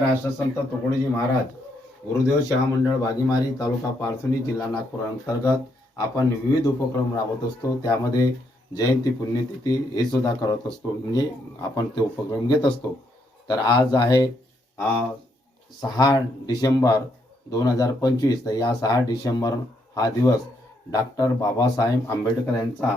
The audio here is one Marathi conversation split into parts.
राष्ट्रसंत तुकडोजी महाराज गुरुदेव सेवा मंडळ बागीमारी तालुका पारसुनी जिल्हा नागपूर अंतर्गत आपण विविध उपक्रम राबवत असतो। त्यामध्ये जयंती पुण्यतिथी हे सुद्धा करत असतो, म्हणजे आपण ते उपक्रम घेत असतो। तर आज आहे 6 डिसेंबर 2025। तर या 6 डिसेंबर हा दिवस डॉक्टर बाबासाहेब आंबेडकर यांचा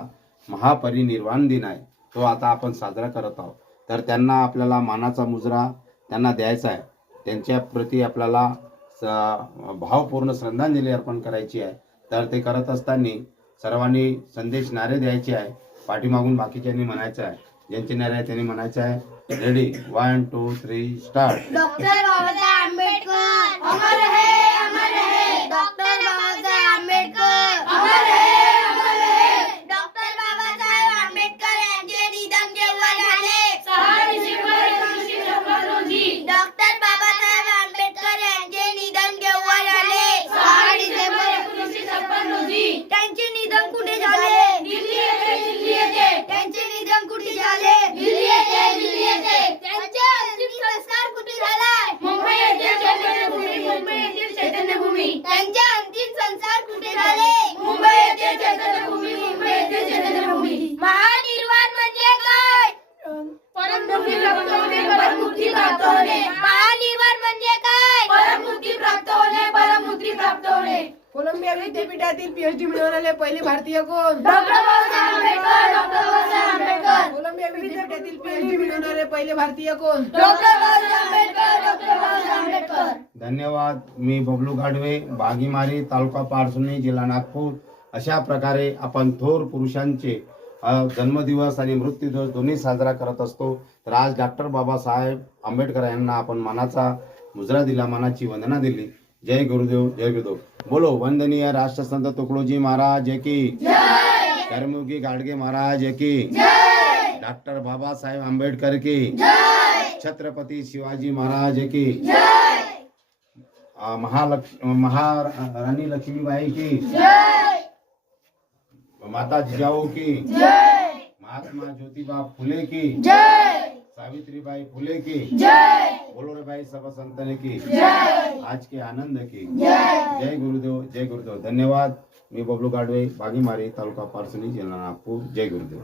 महापरिनिर्वाण दिन आहे। तो आता आपण साजरा करत आहोत। तर त्यांना आपल्याला मानाचा मुजरा त्यांना द्यायचा आहे। त्यांच्या प्रती आपल्याला भावपूर्ण श्रद्धांजली अर्पण करायची आहे। तर ते करत असताना सर्वांनी संदेश नारे द्यायचे आहे। पाठीमागून बाकीच्यांनी म्हणायचं आहे, ज्यांचे नारे आहे त्यांनी म्हणायचं आहे। Ready 1 2 3 start. Doctor Babasaheb Ambedkar अमर है, अमर है। डॉक्टर बाबासाहेब आंबेडकर अमर है, अमर है। डॉक्टर बाबासाहेब आंबेडकर यांचे निधन केव्हा झाले? 6 डिसेंबर 1956 रोजी। डॉक्टर बाबासाहेब आंबेडकर यांचे निधन केव्हा झाले? 6 डिसेंबर 1956 रोजी। त्यांचे निधन कुठे झाले? दिल्ली येथे, दिल्ली येथे। त्यांचे निधन कुठे झाले? दिल्ली येथे, दिल्ली येथे। त्यांचे अंतिम संस्कार कुठे झाला? मुंबई येथे चैतन्यभूमी, मुंबई येथे चैतन्यभूमी। त्यांचे अंतिम संस्कार कुठे झाले? मुंबई येथे चैतन्यभूमी, मुंबई येथे चैतन्यभूमी। महानिर्वाण म्हणजे काय? परममुक्ती प्राप्त होणे, परममुक्ती प्राप्त होणे। महानिर्वाण म्हणजे काय? परममुक्ती प्राप्त होणे, परममुक्ती प्राप्त होणे। कोलंबिया विद्यापीठातील पीएचडी मिळवलेले पहिले भारतीय कोण? Doctor Babasaheb Ambedkar, doctor Babasaheb Ambedkar. Columbia विद्यापीठातील पीएचडी मिळवणारे पहिले भारतीय कोण? Doctor Babasaheb Ambedkar, doctor Babasaheb Ambedkar. धन्यवाद। मी बबलू गाढवे, बागीमारी तालुका पारसुनी जिल्हा नागपूर। अशा प्रकारे आपण थोर पुरुषांचे जन्मदिवस आणि मृत्यूदिवस दोन्ही साजरा करत असतो। तर आज डॉक्टर बाबासाहेब आंबेडकर यांना आपण मानाचा मुजरा दिला, मानाची वंदना दिली। जय गुरुदेव, जय गुरुदेव। बोलो वंदनीय राष्ट्रसंत तुकडोजी महाराज की जय, कर्मयोगी गाडगे महाराज की जय, डॉक्टर बाबासाहेब आंबेडकर की जय, छत्रपती शिवाजी महाराज की जय, महारानी लक्ष्मीबाई की जय, माता जिजाऊ की जय, महात्मा ज्योतिबा फुले की जय, सावित्रीबाई फुले की जय, बोलो रे भाई सब संतन की जय, आज के आनंद की जय। जय गुरुदेव, जय गुरुदेव। धन्यवाद। मी बबलू गाढवे, बागीमारी तालुका पारसुनी जिल्हा नागपूर। जय गुरुदेव।